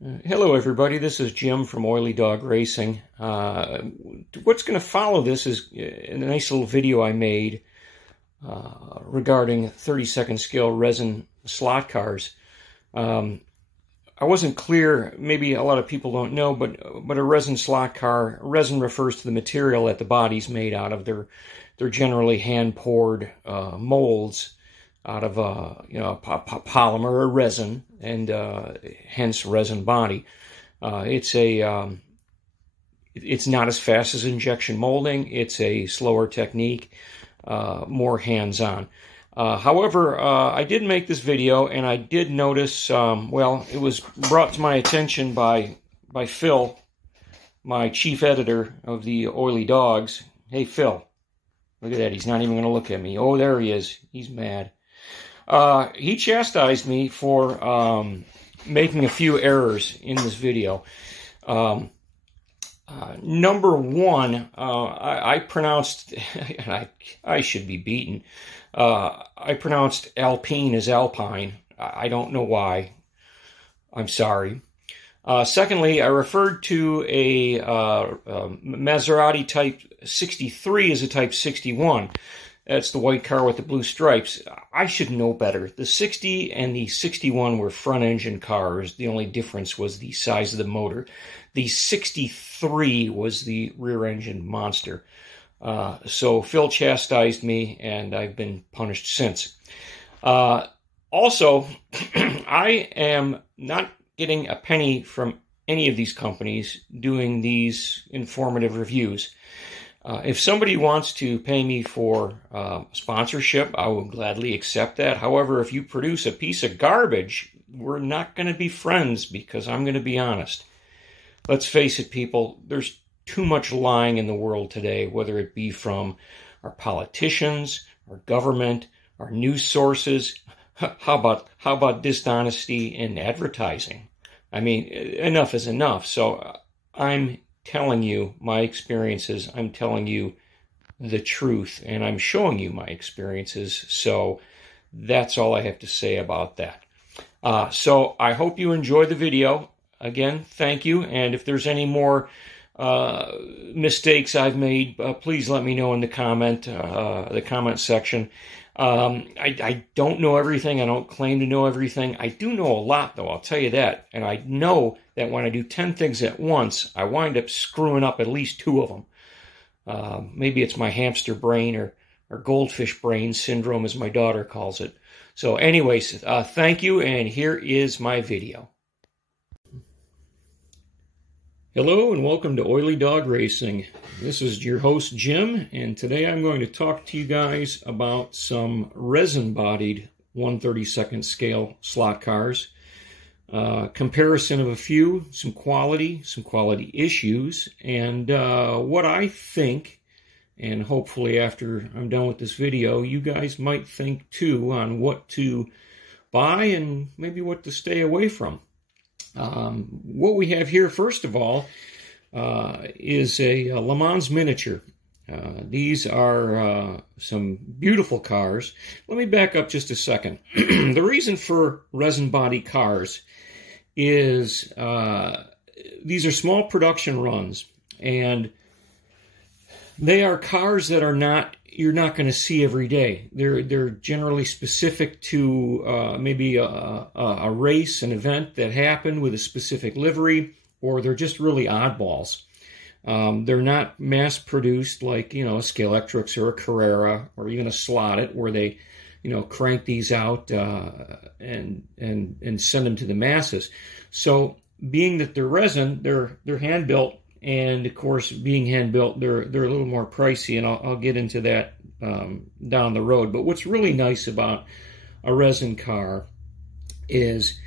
Hello everybody, this is Jim from Oily Dog Racing. What's going to follow this is a nice little video I made regarding 30-second scale resin slot cars. I wasn't clear, maybe a lot of people don't know, but a resin slot car, resin refers to the material that the body's made out of. They're generally hand-poured molds out of polymer or resin, and hence resin body. It's not as fast as injection molding. It's a slower technique, more hands-on. However, I did make this video, and I did notice, well, it was brought to my attention by Phil, my chief editor of the Oily Dogs. Hey, Phil, look at that. He's not even going to look at me. Oh, there he is. He's mad. He chastised me for making a few errors in this video. Number one, I pronounced, I should be beaten, I pronounced Alpine as Alpine. I don't know why. I'm sorry. Secondly, I referred to a Maserati Type 63 as a Type 61. That's the white car with the blue stripes. I should know better. The 60 and the 61 were front-engine cars. The only difference was the size of the motor. The 63 was the rear-engine monster. So Phil chastised me, and I've been punished since. Also, I am not getting a penny from any of these companies doing these informative reviews. If somebody wants to pay me for sponsorship, I will gladly accept that. However, if you produce a piece of garbage, we're not going to be friends, because I'm going to be honest. Let's face it, people, there's too much lying in the world today, whether it be from our politicians, our government, our news sources. How about dishonesty in advertising? I mean, enough is enough. So I'm telling you my experiences. I'm telling you the truth, and I'm showing you my experiences. So that's all I have to say about that. So I hope you enjoy the video. Again, thank you. And if there's any more mistakes I've made, please let me know in the comment section. I don't know everything. I don't claim to know everything. I do know a lot, though, I'll tell you that. And I know that when I do 10 things at once, I wind up screwing up at least 2 of them. Maybe it's my hamster brain or goldfish brain syndrome, as my daughter calls it. So anyways, thank you, and here is my video. Hello and welcome to Oily Dog Racing. This is your host Jim, and today I'm going to talk to you guys about some resin-bodied 1/32 scale slot cars. Comparison of a few, some quality issues, and what I think, and hopefully after I'm done with this video, you guys might think too on what to buy and maybe what to stay away from. What we have here, first of all, is a Le Mans miniature. These are some beautiful cars. Let me back up just a second. The reason for resin body cars is these are small production runs, and they are cars that you're not going to see every day. They're generally specific to maybe a race, an event that happened with a specific livery, or they're just really oddballs. They're not mass-produced like, a Scalextric or a Carrera or even a Slot It, where they, crank these out and send them to the masses. So, being that they're resin, they're hand-built. And of course, being hand-built, they're a little more pricey, and I'll get into that down the road. But what's really nice about a resin car is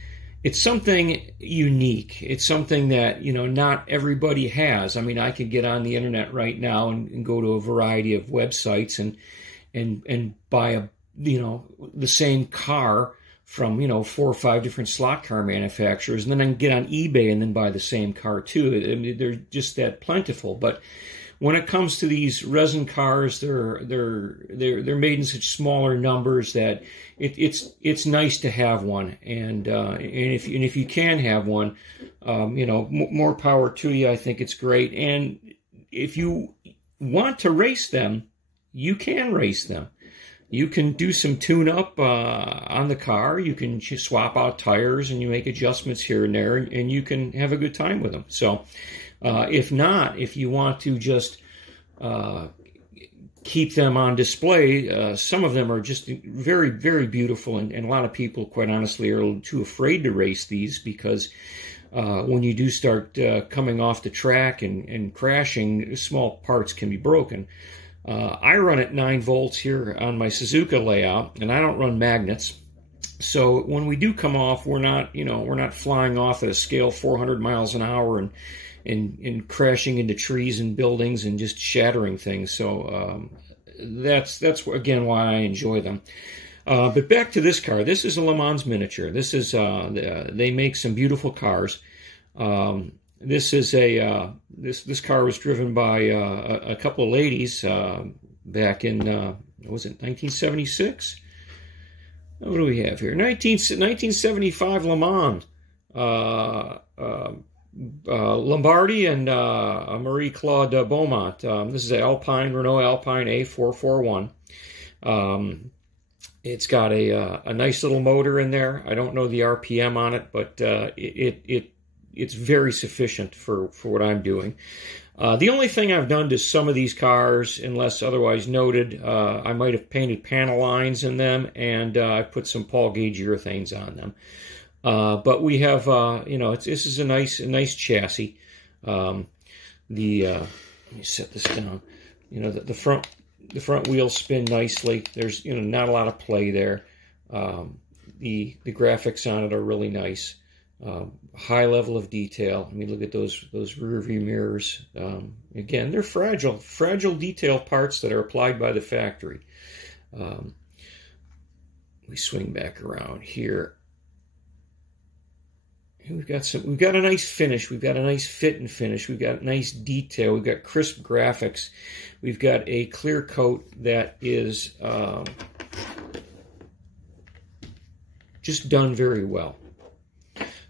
it's something unique. It's something that, not everybody has. I mean, I could get on the internet right now and go to a variety of websites and buy the same car from, 4 or 5 different slot car manufacturers, and then I can get on eBay and then buy the same car too. I mean, they're just that plentiful. But when it comes to these resin cars, they're made in such smaller numbers that it's nice to have one. And if you can have one, You know, more power to you. I think it's great. And if you want to race them, you can race them. You can do some tune-up on the car. You can just swap out tires and you make adjustments here and there, and you can have a good time with them. So if not, if you want to just keep them on display, some of them are just very, very beautiful, and a lot of people, quite honestly, are too afraid to race these because when you do start coming off the track and crashing, small parts can be broken. I run at 9 volts here on my Suzuka layout, and I don't run magnets. So when we do come off, we're not, you know, we're not flying off at a scale 400 miles an hour and crashing into trees and buildings and just shattering things. So that's again why I enjoy them. But back to this car. This is a Le Mans miniature. This is they make some beautiful cars. This is a this car was driven by a couple of ladies back in what was it, 1976? What do we have here? 1975 Le Mans. Lombardi and Marie-Claude Beaumont. This is an Alpine, Renault Alpine A441. It's got a nice little motor in there. I don't know the RPM on it, but it's very sufficient for what I'm doing. The only thing I've done to some of these cars, unless otherwise noted, I might have painted panel lines in them, and I put some Paul Gauge urethanes on them. But we have, you know, this is a nice chassis. Let me set this down. You know, the front wheels spin nicely. There's, you know, not a lot of play there. The graphics on it are really nice. High level of detail. I mean, look at those rear view mirrors. Again, they're fragile detail parts that are applied by the factory. We swing back around here. We've got a nice finish. We've got a nice fit and finish. We've got nice detail. We've got crisp graphics. We've got a clear coat that is just done very well.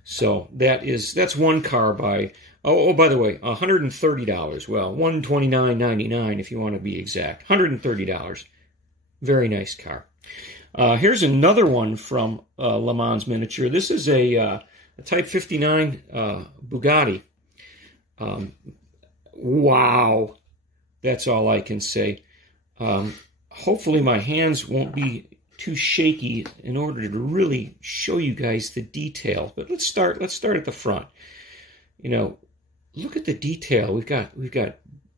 So that's one car by, by the way, $130. Well, $129.99 if you want to be exact. $130. Very nice car. Here's another one from Le Mans Miniature. This is a Type 59 Bugatti. Wow. That's all I can say. Hopefully my hands won't be too shaky in order to really show you guys the detail. But let's start at the front. You know, look at the detail. We've got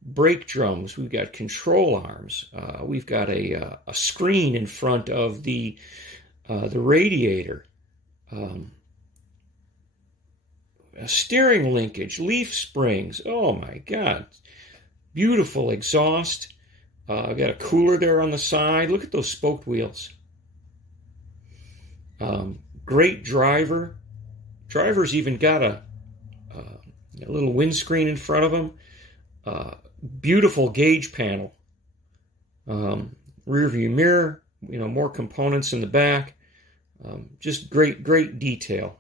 brake drums. We've got control arms. We've got a screen in front of the radiator. A steering linkage, leaf springs. Oh my God. Beautiful exhaust. I've got a cooler there on the side. Look at those spoked wheels. Great driver. Driver's even got a little windscreen in front of him. Beautiful gauge panel. Rear view mirror. You know, more components in the back. Just great detail.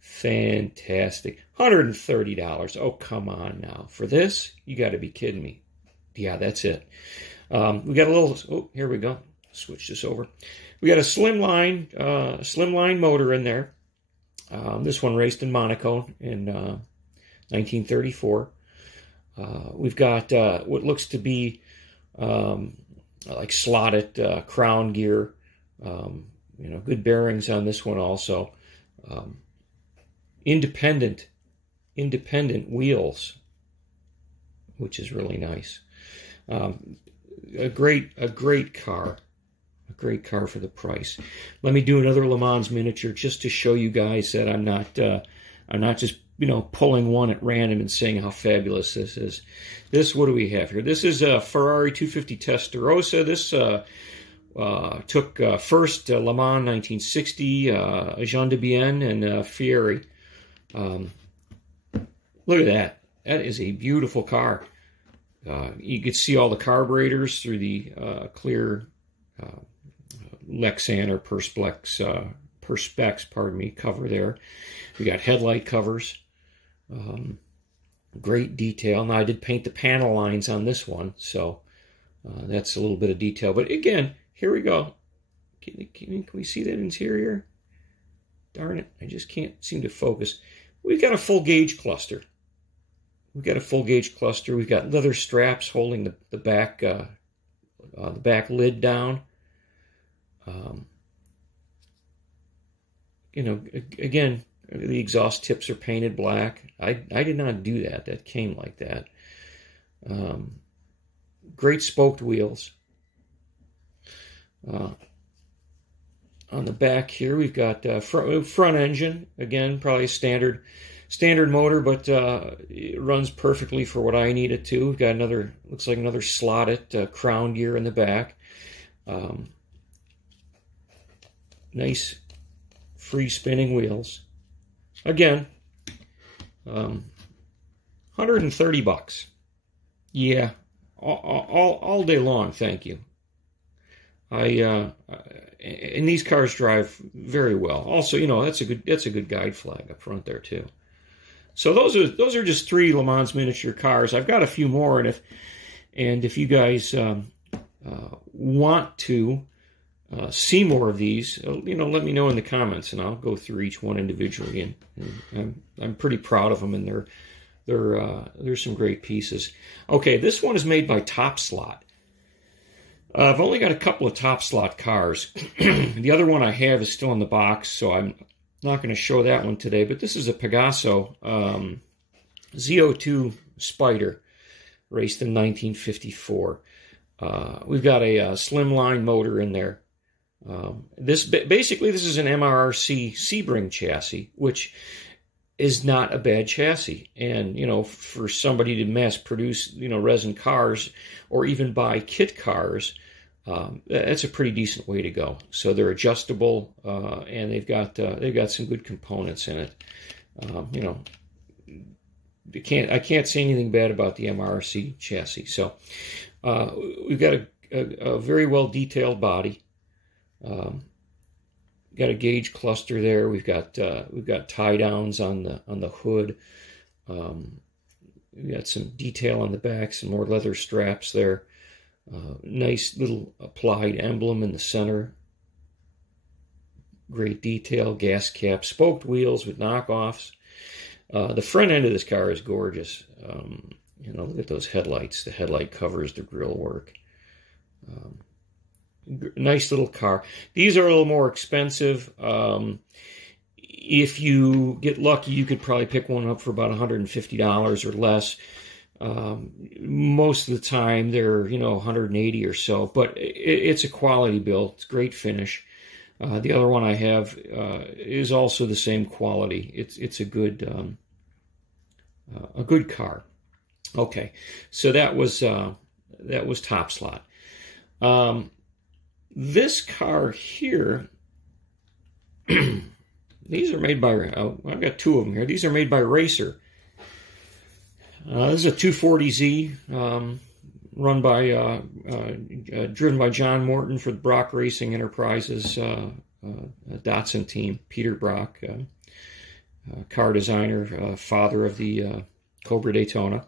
Fantastic. $130. Oh, come on now. For this, you got to be kidding me. Yeah, that's it. We got a little, oh, here we go. Switch this over. We got a slimline motor in there. This one raced in Monaco in 1934. We've got what looks to be like slotted crown gear. You know, good bearings on this one also. Independent wheels, which is really nice. A great car. A great car for the price. Let me do another Le Mans miniature just to show you guys that I'm not just, you know, pulling one at random and saying how fabulous this is. What do we have here? This is a Ferrari 250 Testarossa. This took first Le Mans 1960, Jean de Bienne, and Fieri. Look at that. That is a beautiful car. You could see all the carburetors through the clear Lexan or Perspex, pardon me, cover there. We got headlight covers. Great detail. Now I did paint the panel lines on this one, so that's a little bit of detail. But again, here we go. Can we see that interior? Darn it, I just can't seem to focus. We've got a full gauge cluster. We've got leather straps holding the back lid down. You know, again, the exhaust tips are painted black. I did not do that. That came like that. Great spoked wheels. On the back here, we've got front engine. Again, probably a standard motor, but it runs perfectly for what I need it to. We've got another, looks like another slotted crown gear in the back. Nice free spinning wheels. Again, $130. Yeah, all day long. Thank you. And these cars drive very well. Also, you know, that's a good guide flag up front there too. So those are just 3 Le Mans miniature cars. I've got a few more, and if you guys want to see more of these, you know, let me know in the comments, and I'll go through each one individually. And I'm pretty proud of them, and they're some great pieces. Okay, this one is made by Top Slot. I've only got a couple of Top Slot cars. The other one I have is still in the box, so I'm not going to show that one today. But this is a Pegaso Z02 Spider, raced in 1954. We've got a slimline motor in there. This is an MRRC Sebring chassis, which is not a bad chassis. And, you know, for somebody to mass produce, you know, resin cars or even buy kit cars, that's a pretty decent way to go. So they're adjustable, and they've got some good components in it. You know, I can't say anything bad about the MRC chassis. So we've got a very well detailed body. Got a gauge cluster there. We've got tie downs on the hood. We've got some detail on the back, some more leather straps there. Nice little applied emblem in the center. Great detail, gas cap, spoked wheels with knockoffs. The front end of this car is gorgeous. You know, look at those headlights. The headlight covers, the grille work. Nice little car. These are a little more expensive. If you get lucky, you could probably pick one up for about $150 or less. Most of the time, they're, you know, $180 or so. But it's a quality build. It's great finish. The other one I have is also the same quality. It's a good car. Okay, so that was Top Slot. This car here, these are made by, I've got 2 of them here. These are made by Racer. This is a 240Z, driven by John Morton for the Brock Racing Enterprises Datsun team. Peter Brock, car designer, father of the Cobra Daytona.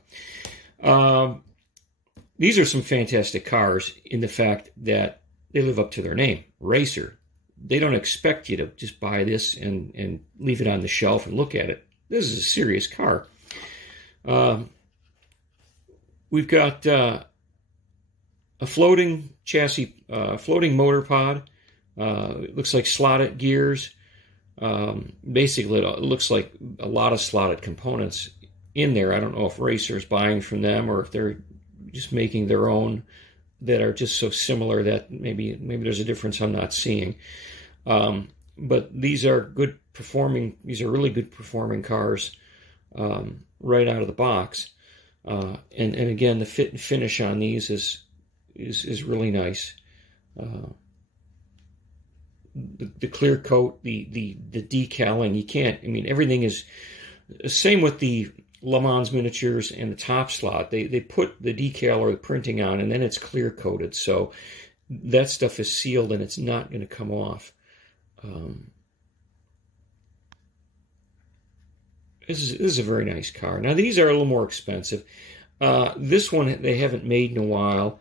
These are some fantastic cars in the fact that they live up to their name, Racer. They don't expect you to just buy this and leave it on the shelf and look at it. This is a serious car. We've got a floating chassis, floating motor pod. It looks like slotted gears. Basically, it looks like a lot of slotted components in there. I don't know if Racer's buying from them or if they're just making their own that are just so similar that maybe there's a difference I'm not seeing. But these are good performing. These are really good performing cars right out of the box. And again, the fit and finish on these is really nice. The clear coat, the decaling, you can't. I mean, everything is same with the Le Mans miniatures and the Top Slot. They put the decal or the printing on, and then it's clear coated, so that stuff is sealed and it's not going to come off. This is a very nice car. Now, these are a little more expensive. This one they haven't made in a while,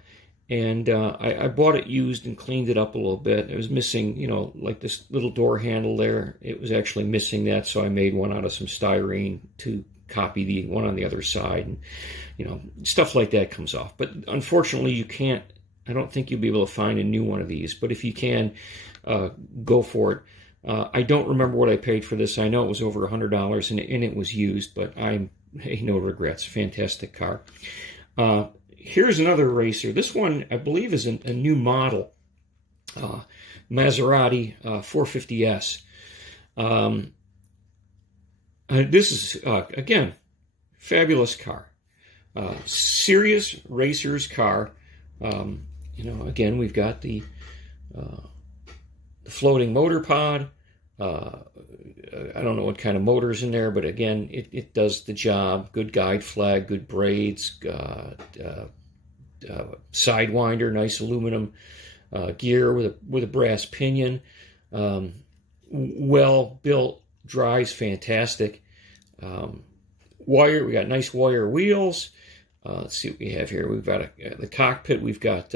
and I bought it used and cleaned it up a little bit. It was missing, you know, like this little door handle there. It was actually missing that, so I made one out of some styrene to copy the one on the other side, and you know, stuff like that comes off. But unfortunately, you can't. I don't think you'll be able to find a new one of these. But if you can, go for it. I don't remember what I paid for this. I know it was over $100, and it was used, but hey, no regrets. Fantastic car. Here's another racer. This one, I believe, is a new model. Maserati 450S. This is, again, fabulous car. Serious racer's car. You know, again, we've got the floating motor pod. I don't know what kind of motor's in there, but again, it does the job. Good guide flag, good braids, sidewinder, nice aluminum gear with a brass pinion. Well built, drives fantastic. Wire, we got nice wire wheels. Let's see what we have here. We've got the cockpit. We've got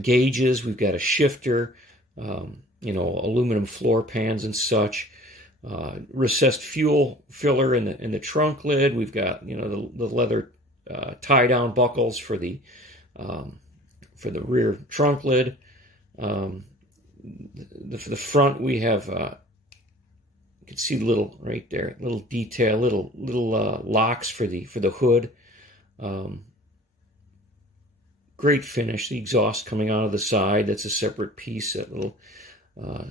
gauges. We've got a shifter. You know, aluminum floor pans and such. Recessed fuel filler in the trunk lid. We've got, you know, the leather tie down buckles for the rear trunk lid. For the front, we have you can see the little right there, little detail, little locks for the hood. Great finish. The exhaust coming out of the side. That's a separate piece. That little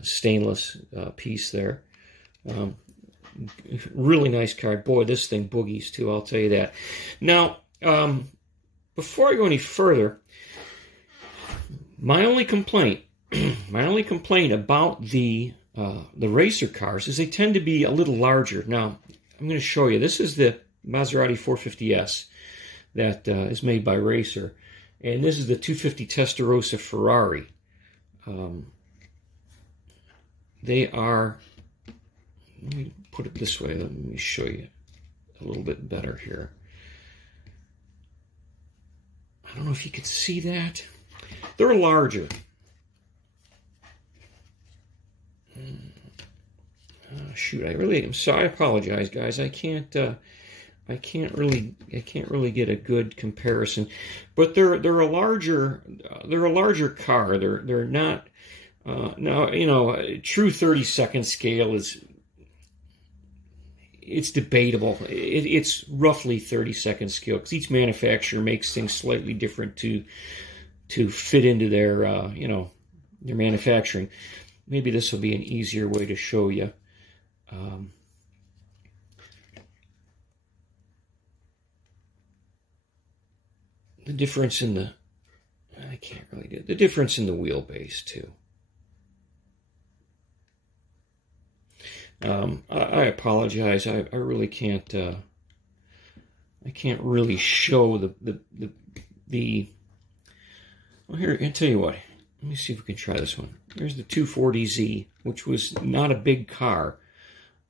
stainless piece there. Really nice car. Boy, this thing boogies too, I'll tell you that. Now, before I go any further, my only complaint about the racer cars is they tend to be a little larger. Now, I'm going to show you. This is the Maserati 450S that is made by Racer, and this is the 250 Testarossa Ferrari. They are, let me put it this way, let me show you a little bit better here. I don't know if you can see that. They're larger. Shoot, I'm sorry, I apologize, guys. I can't really get a good comparison, but they're a larger car. They're not. Now, you know, a true 30-second scale it's debatable. It's roughly 30-second scale because each manufacturer makes things slightly different to fit into their you know, their manufacturing. Maybe this will be an easier way to show you. The difference in the, I can't really do it. The difference in the wheelbase too. I apologize. I really can't. I can't really show the. Well, here, I'll tell you what. Let me see if we can try this one. Here's the 240Z, which was not a big car,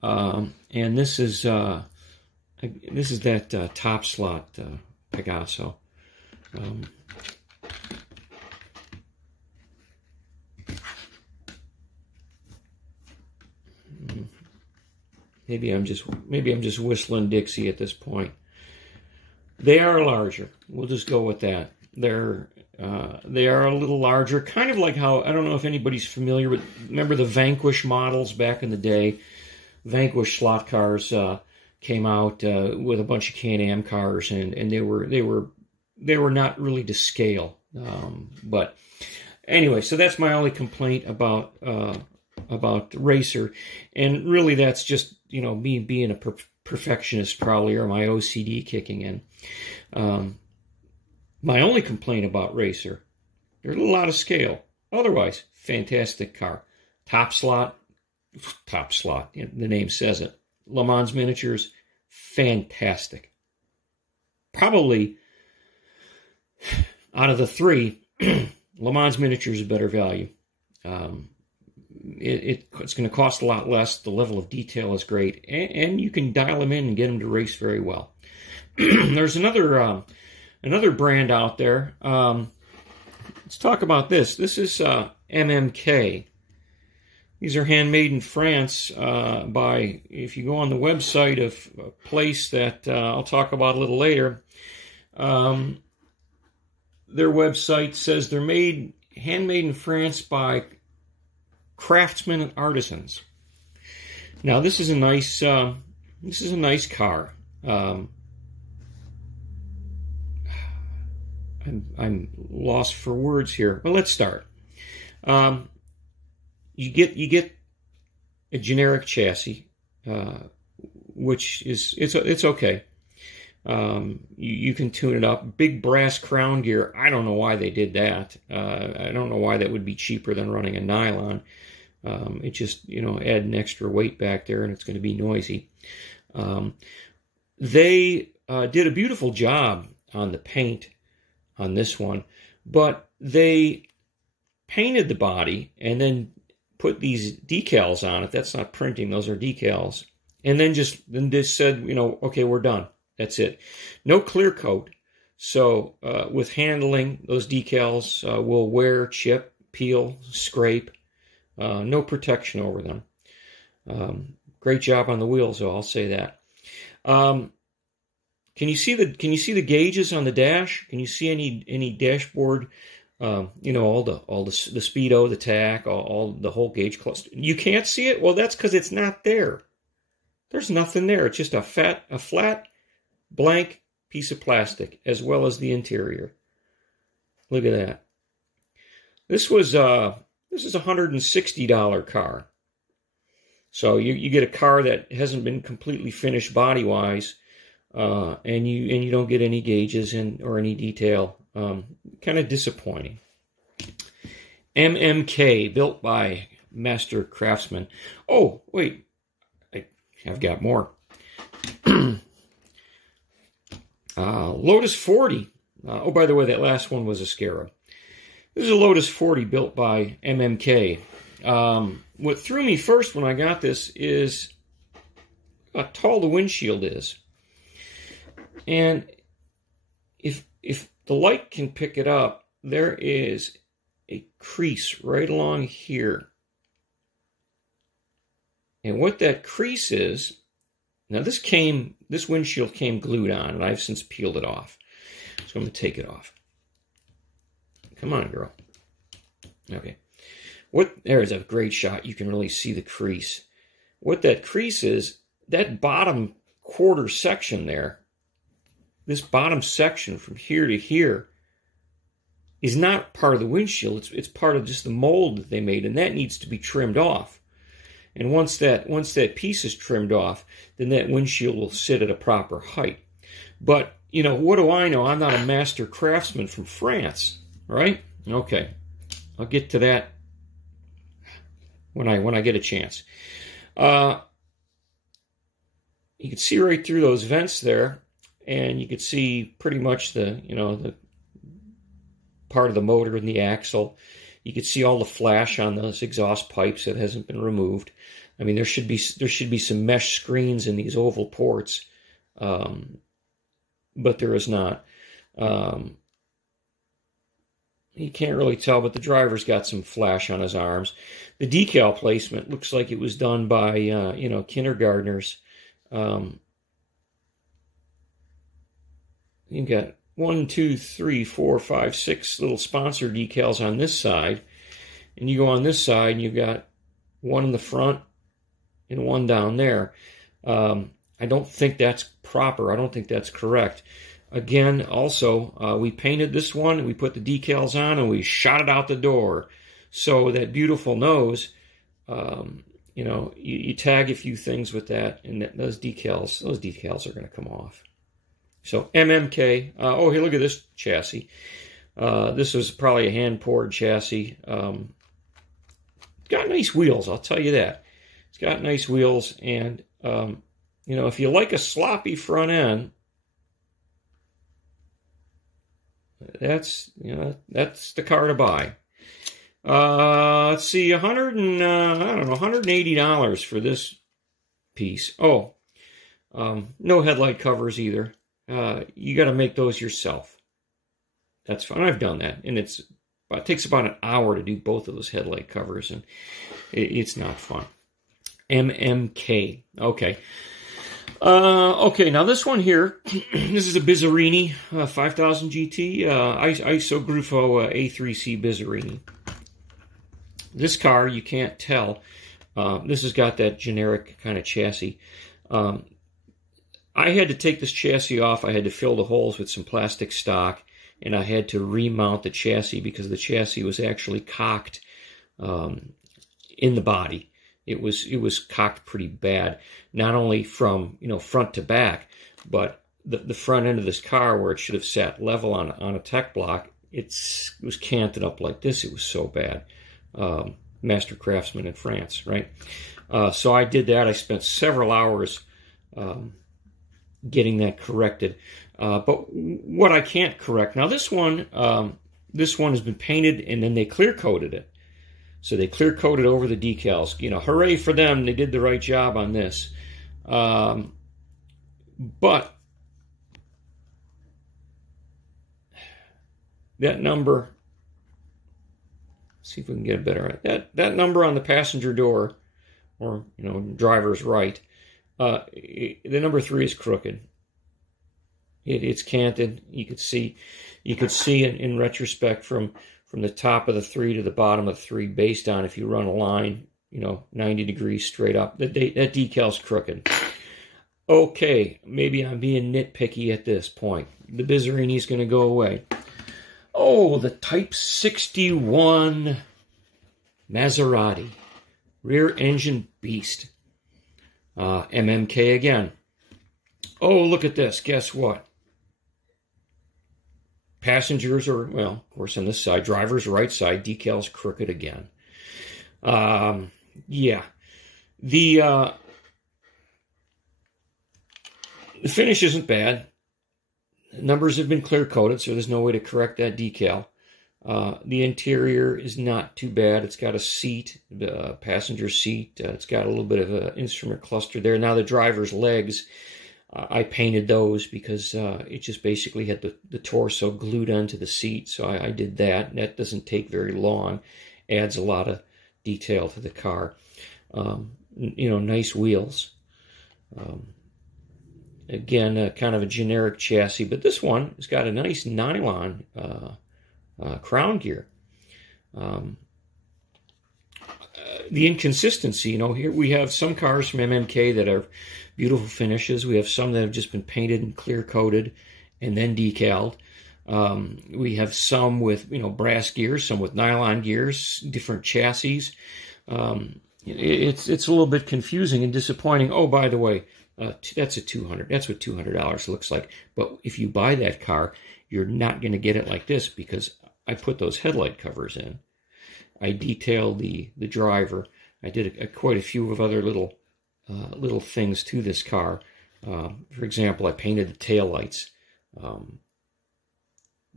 and this is that top slot Pegaso. Maybe I'm just whistling Dixie at this point. They are larger. We'll just go with that. They are a little larger, kind of like how, I don't know if anybody's familiar with, remember the Vanquish models back in the day? Vanquish slot cars came out with a bunch of Can-Am cars, and they were not really to scale. But anyway, so that's my only complaint about Racer, and really that's just, you know, me being a perfectionist probably, or my OCD kicking in. My only complaint about Racer, they're a little out of scale. Otherwise, fantastic car. Top slot, the name says it. Le Mans Miniatures, fantastic. Probably, out of the three, Le Mans Miniatures is better value. it's going to cost a lot less. The level of detail is great, and you can dial them in and get them to race very well. There's another brand out there. Let's talk about this. This is MMK. These are handmade in France by, if you go on the website of a place that I'll talk about a little later, their website says they're handmade in France by craftsmen and artisans. Now this is a nice car. I'm lost for words here, but let's start. You get a generic chassis, which is it's okay. You can tune it up. Big brass crown gear. I don't know why they did that. I don't know why that would be cheaper than running a nylon. It just, add an extra weight back there, and it's going to be noisy. They did a beautiful job on the paint on this one, but they painted the body and then put these decals on it. That's not printing; those are decals. And then just said, okay, we're done. That's it. No clear coat. So with handling, those decals will wear, chip, peel, scrape. No protection over them. Great job on the wheels, though. I'll say that. Can you see the gauges on the dash? Can you see any dashboard? All the speedo, the tach, all the whole gauge cluster. You can't see it. Well, that's because it's not there. There's nothing there. It's just a flat, blank piece of plastic, as well as the interior. Look at that. This is a $160 car. So you get a car that hasn't been completely finished body-wise, and you don't get any gauges or any detail. Kind of disappointing. MMK, built by master craftsmen. Oh, wait. I've got more. Lotus 40. Oh, by the way, that last one was a Scarab. This is a Lotus 40 built by MMK. What threw me first when I got this is how tall the windshield is. And if the light can pick it up, there is a crease right along here. And what that crease is, now this windshield came glued on, and I've since peeled it off. So I'm going to take it off. Come on, girl. Okay. There's a great shot. You can really see the crease. What that crease is, that bottom quarter section there, this bottom section from here to here, is not part of the windshield. It's part of just the mold that they made, and that needs to be trimmed off. And once that piece is trimmed off, then that windshield will sit at a proper height. But, what do I know? I'm not a master craftsman from France, right? Okay. I'll get to that when I get a chance. You can see right through those vents there, and you can see pretty much the part of the motor and the axle. You can see all the flash on those exhaust pipes that hasn't been removed. I mean, there should be some mesh screens in these oval ports, but there is not. You can't really tell, but the driver's got some flash on his arms. The decal placement looks like it was done by kindergartners. You've got 1, 2, 3, 4, 5, 6 little sponsor decals on this side. And you go on this side, and you've got one in the front and one down there. I don't think that's proper. I don't think that's correct. Again, also, we painted this one, and we put the decals on, and we shot it out the door. So that beautiful nose, you tag a few things with that, and those decals are going to come off. So MMK. Oh, here, look at this chassis. This was probably a hand-poured chassis. It's got nice wheels, I'll tell you that. It's got nice wheels, and if you like a sloppy front end, that's the car to buy. Let's see, I don't know, $180 for this piece. Oh, no headlight covers either. You got to make those yourself. That's fine. I've done that, and it takes about an hour to do both of those headlight covers, and it's not fun. MMK. Okay. Okay, now this one here, this is a Bizzarini 5000 GT Isogrufo A3C Bizzarini. This car, you can't tell. This has got that generic kind of chassis. I had to take this chassis off. I had to fill the holes with some plastic stock, and I had to remount the chassis because the chassis was actually cocked in the body. It was cocked pretty bad, not only from front to back, but the front end of this car where it should have sat level on a tech block, it was canted up like this. It was so bad. Master craftsman in France, right? So I did that. I spent several hours getting that corrected. But what I can't correct now, this one has been painted and then they clear coated it. So they clear coated over the decals. Hooray for them! They did the right job on this. But that number, let's see if we can get it better. That number on the passenger door, or driver's right, the number 3 is crooked. It's canted. You could see in retrospect from the top of the 3 to the bottom of the 3, based on if you run a line, 90 degrees straight up. That decal's crooked. Okay, maybe I'm being nitpicky at this point. The Bizzarini's going to go away. Oh, the Type 61 Maserati. Rear engine beast. MMK again. Oh, look at this. Guess what? Passengers are, well, of course, on this side. Driver's right side. Decals crooked again. Yeah. The finish isn't bad. Numbers have been clear coated, so there's no way to correct that decal. The interior is not too bad. It's got a seat, passenger seat. It's got a little bit of an instrument cluster there. Now the driver's legs, I painted those because it just basically had the torso glued onto the seat. So I did that. That doesn't take very long. Adds a lot of detail to the car. Nice wheels. Again, kind of a generic chassis, but this one has got a nice nylon crown gear. The inconsistency, here we have some cars from MMK that are beautiful finishes. We have some that have just been painted and clear coated and then decaled. We have some with brass gears, some with nylon gears, different chassis. It's a little bit confusing and disappointing. Oh, by the way, that's a $200. That's what $200 looks like. But if you buy that car, you're not going to get it like this because I put those headlight covers in. I detailed the driver. I did quite a few of other little things to this car. For example, I painted the taillights.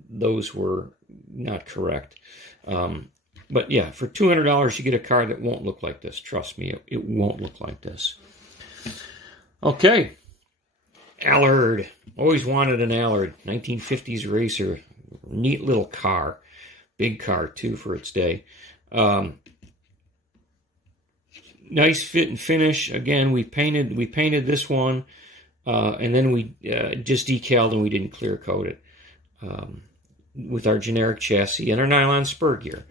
Those were not correct. But yeah, for $200, you get a car that won't look like this. Trust me, it won't look like this. Okay. Allard. Always wanted an Allard. 1950s racer. Neat little car. Big car, too, for its day. Nice fit and finish. Again, we painted this one, and then we just decaled and we didn't clear coat it with our generic chassis and our nylon spur gear.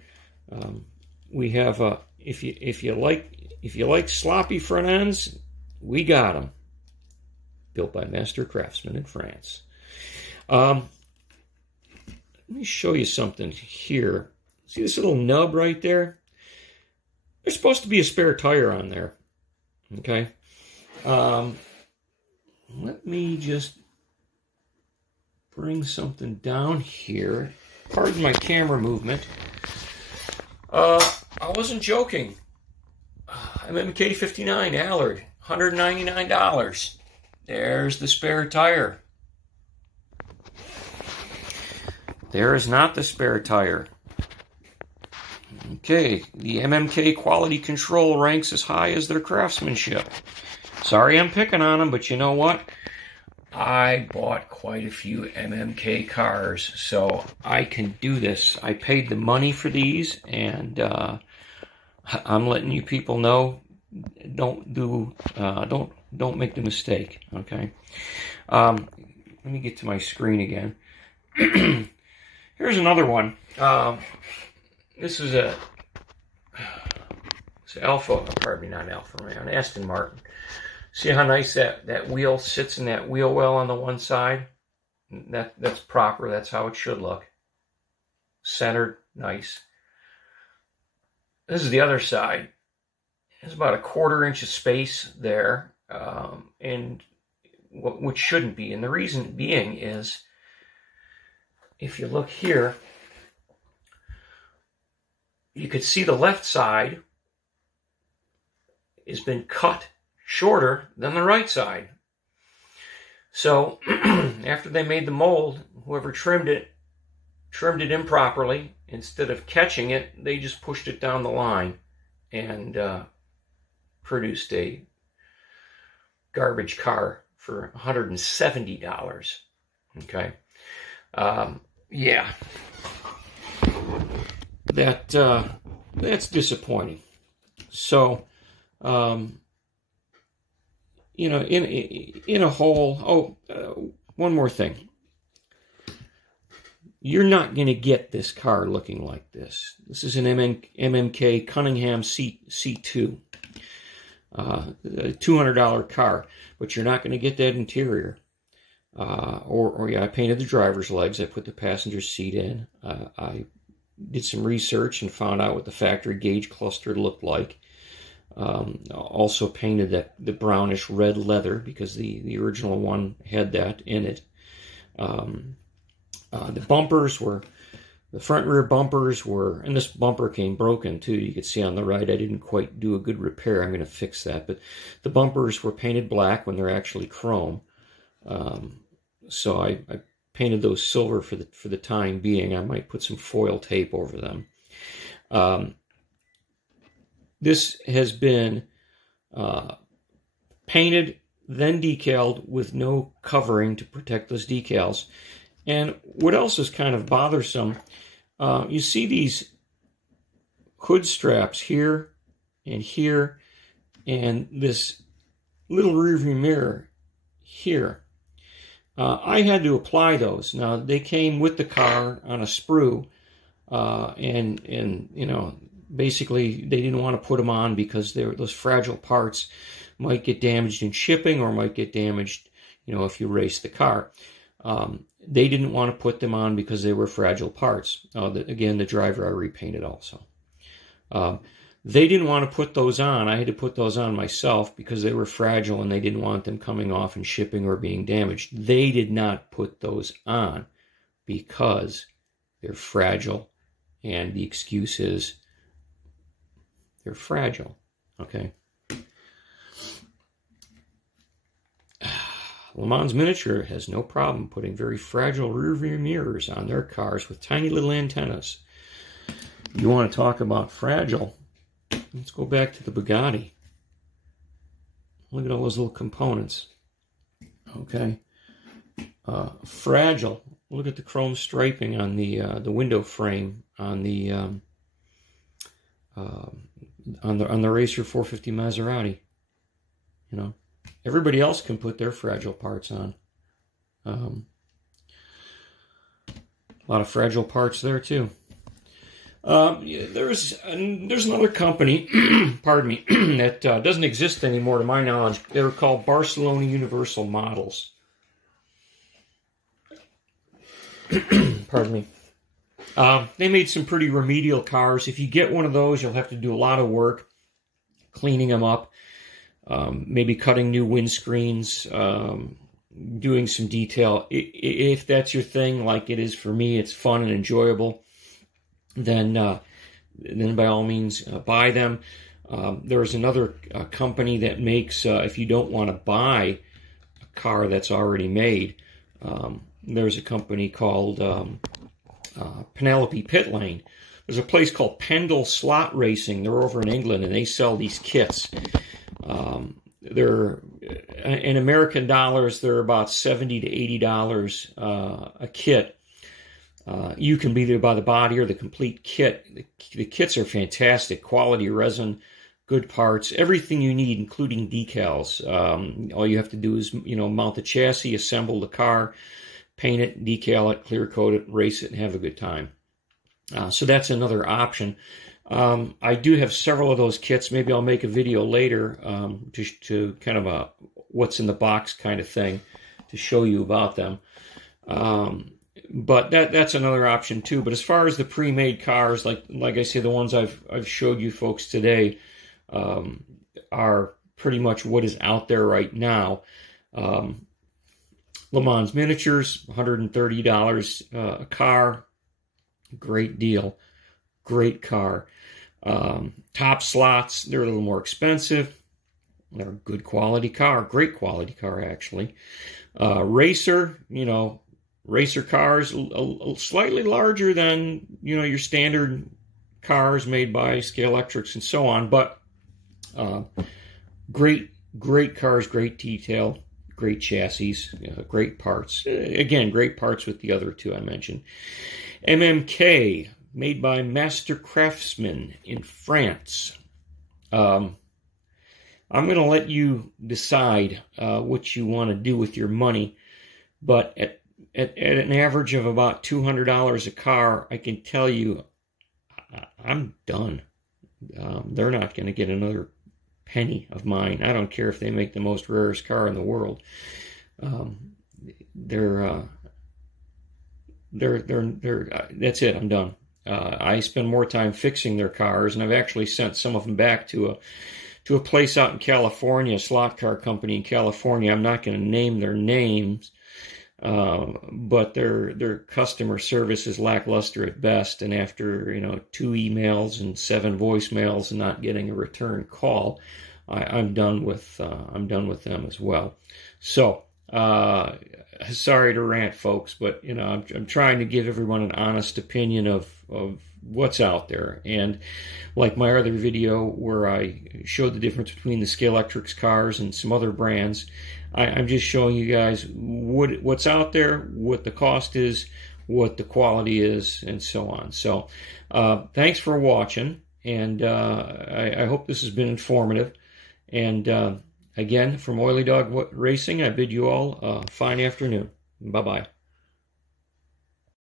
We have if you like sloppy front ends, we got them. Built by master craftsmen in France. Let me show you something here. See this little nub right there? There's supposed to be a spare tire on there. Okay. Let me just bring something down here. Pardon my camera movement. I wasn't joking. MMK 59 Allard, $199. There's the spare tire. There is not the spare tire. Okay, the MMK quality control ranks as high as their craftsmanship. Sorry I'm picking on them, but you know what? I bought quite a few MMK cars, so I can do this. I paid the money for these, and I'm letting you people know, don't make the mistake, okay? Let me get to my screen again. Here's another one. This is it's an Aston Martin. See how nice that wheel sits in that wheel well on the one side? That's proper. That's how it should look. Centered, nice. This is the other side. There's about a 1/4 inch of space there, and which shouldn't be. And the reason being is, if you look here, you could see the left side has been cut shorter than the right side. So after they made the mold, whoever trimmed it improperly. Instead of catching it, they just pushed it down the line and produced a garbage car for $170. Okay. Yeah. That's disappointing. So, you know, in a whole, one more thing. You're not going to get this car looking like this. This is an MMK Cunningham C2, a $200 car, but you're not going to get that interior. Yeah, I painted the driver's legs. I put the passenger seat in. I did some research and found out what the factory gauge cluster looked like. Also painted the brownish red leather because the original one had that in it. The bumpers were, the front rear bumpers were, and this bumper came broken too. You could see on the right I didn't quite do a good repair. I'm going to fix that. But the bumpers were painted black when they're actually chrome. So I painted those silver for the time being. I might put some foil tape over them. This has been painted, then decaled with no covering to protect those decals. And what else is kind of bothersome, you see these hood straps here, and this little rearview mirror here. I had to apply those. Now, they came with the car on a sprue, and you know, basically they didn't want to put them on because those fragile parts might get damaged in shipping or might get damaged, you know, if you race the car. They didn't want to put them on because they were fragile parts. Again, the driver I repainted also. They didn't want to put those on. I had to put those on myself because they were fragile and they didn't want them coming off and shipping or being damaged. They did not put those on because they're fragile, and the excuse is they're fragile. Okay. Le Mans Miniature has no problem putting very fragile rearview mirrors on their cars with tiny little antennas. You want to talk about fragile? Let's go back to the Bugatti. Look at all those little components. Okay. Fragile. Look at the chrome striping on the window frame on the Racer 450 Maserati. You know. Everybody else can put their fragile parts on. A lot of fragile parts there too. There's another company, pardon me, that doesn't exist anymore to my knowledge. They were called Barcelona Universal Models. Pardon me. They made some pretty remedial cars. If you get one of those, you'll have to do a lot of work cleaning them up. Maybe cutting new windscreens, doing some detail. If that's your thing, like it is for me, it's fun and enjoyable, then by all means buy them. There's another company that makes, if you don't want to buy a car that's already made, there's a company called Penelope Pit Lane. There's a place called Resin Slot Racing. They're over in England, and they sell these kits. They're in American dollars, they're about $70 to $80 a kit. You can either buy the body or the complete kit. The kits are fantastic, quality resin, good parts, everything you need, including decals. All you have to do is, mount the chassis, assemble the car, paint it, decal it, clear coat it, race it, and have a good time. So that's another option. I do have several of those kits. Maybe I'll make a video later to kind of a what's in the box kind of thing to show you about them. But that's another option too. But as far as the pre-made cars, like I say, the ones I've showed you folks today are pretty much what is out there right now. Le Mans Miniatures, $130 a car. Great deal. Great car. Top slots, they're a little more expensive. They're a good quality car, great quality car actually. Racer, racer cars, slightly larger than your standard cars made by Scalextrics and so on, but great cars, great detail, great chassis, great parts. Again, great parts with the other two I mentioned. MMK, made by Master Craftsmen in France. I'm going to let you decide what you want to do with your money, but at an average of about $200 a car, I can tell you I'm done. They're not going to get another penny of mine. I don't care if they make the most rarest car in the world. That's it. I'm done. I spend more time fixing their cars, and I've actually sent some of them back to a place out in California, a slot car company in California. I'm not going to name their names, but their customer service is lackluster at best. And after 2 emails and 7 voicemails and not getting a return call, I'm done with them as well. So sorry to rant, folks, but I'm trying to give everyone an honest opinion of what's out there. And like my other video where I showed the difference between the Scalextrics cars and some other brands, I'm just showing you guys what's out there, what the cost is, what the quality is, and so on. So thanks for watching, and I hope this has been informative. And again, from Oily Dog Racing, I bid you all a fine afternoon. Bye-bye.